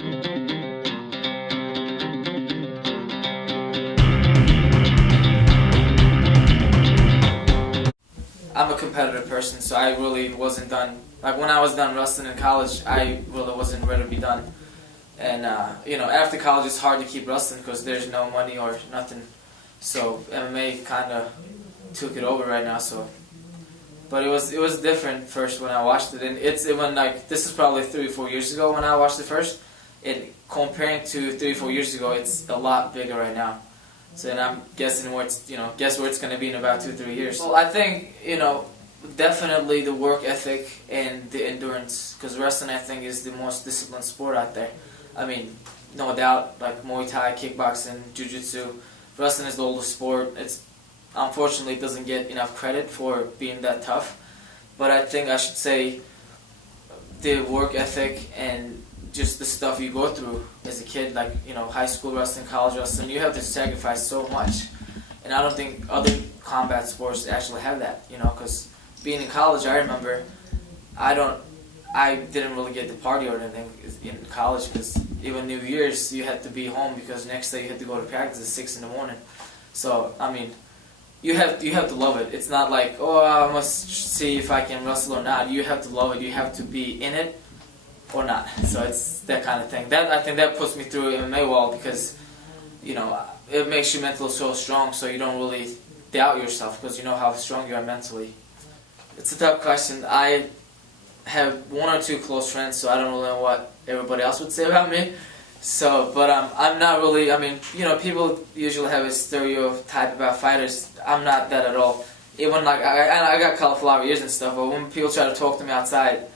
I'm a competitive person, so I really wasn't done. Like when I was done wrestling in college, I really wasn't ready to be done. And after college, it's hard to keep wrestling because there's no money or nothing. So MMA kind of took it over right now. So, but it was different first when I watched it, and it went like this is probably 3 or 4 years ago when I watched it first. And comparing to 3 or 4 years ago, it's a lot bigger right now. So then I'm guessing where guess where it's going to be in about 2-3 years. Well, I think definitely the work ethic and the endurance, because wrestling I think is the most disciplined sport out there. I mean, no doubt, like Muay Thai, kickboxing, Jiu-Jitsu, wrestling is the oldest sport. Unfortunately it doesn't get enough credit for being that tough, but I think I should say the work ethic and just the stuff you go through as a kid, like high school wrestling, college wrestling, you have to sacrifice so much, and I don't think other combat sports actually have that. Because being in college, I remember I didn't really get to party or anything in college because even New Year's you had to be home because next day you had to go to practice at 6 in the morning. So I mean, you have to love it. It's not like, oh, I must see if I can wrestle or not. You have to love it. You have to be in it or not. So it's that kind of thing. That I think that puts me through MMA well because it makes you mentally so strong, so you don't really doubt yourself because you know how strong you are mentally. It's a tough question. I have 1 or 2 close friends, so I don't really know what everybody else would say about me. So, but I'm not really. I mean, people usually have a stereotype about fighters. I'm not that at all. Even like I got cauliflower ears and stuff, but when people try to talk to me outside,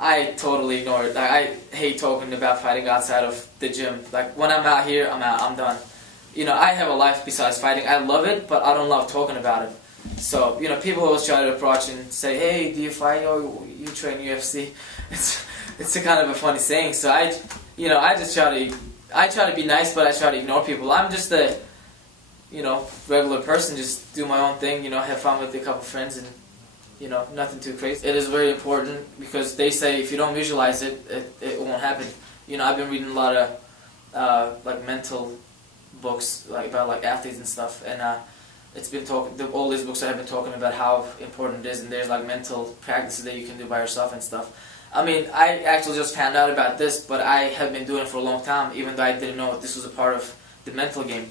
I totally ignore it. Like, I hate talking about fighting outside of the gym. Like when I'm out here, I'm out. I'm done. I have a life besides fighting. I love it, but I don't love talking about it. So, people always try to approach and say, hey, do you fight or you train UFC? It's a kind of a funny saying. So I just try to be nice, but I try to ignore people. I'm just a, regular person, just do my own thing, have fun with a couple friends and, nothing too crazy. It is very important because they say if you don't visualize it, it won't happen. I've been reading a lot of, like mental books, like about like athletes and stuff, and it's been all these books have been talking about how important it is, and there's like mental practices that you can do by yourself and stuff. I mean, I actually just found out about this, but I have been doing it for a long time, even though I didn't know this was a part of the mental game.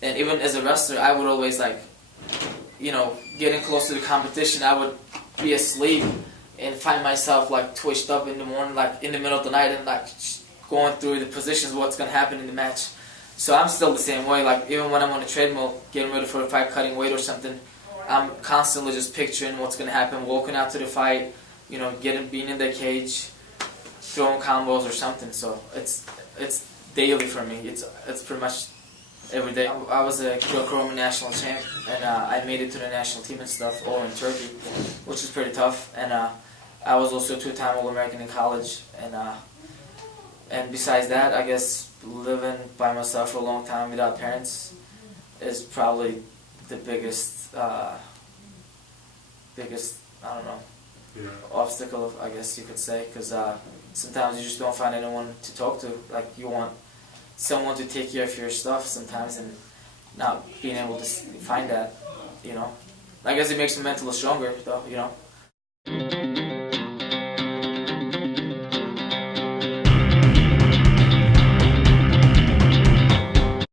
And even as a wrestler, I would always getting close to the competition, I would be asleep and find myself like twitched up in the morning, like in the middle of the night, and like going through the positions, what's gonna happen in the match. So I'm still the same way. Like even when I'm on a treadmill, getting ready for a fight, cutting weight or something, I'm constantly just picturing what's gonna happen, walking out to the fight, being in the cage, throwing combos or something. So it's daily for me. It's pretty much every day. I was a Greco-Roman national champ, and I made it to the national team and stuff, all in Turkey, which is pretty tough. And I was also a 2-time All-American in college. And besides that, I guess living by myself for a long time without parents is probably the biggest I don't know, obstacle, I guess you could say, because sometimes you just don't find anyone to talk to. Like you want someone to take care of your stuff sometimes, and not being able to find that, I guess it makes me mentally stronger, though,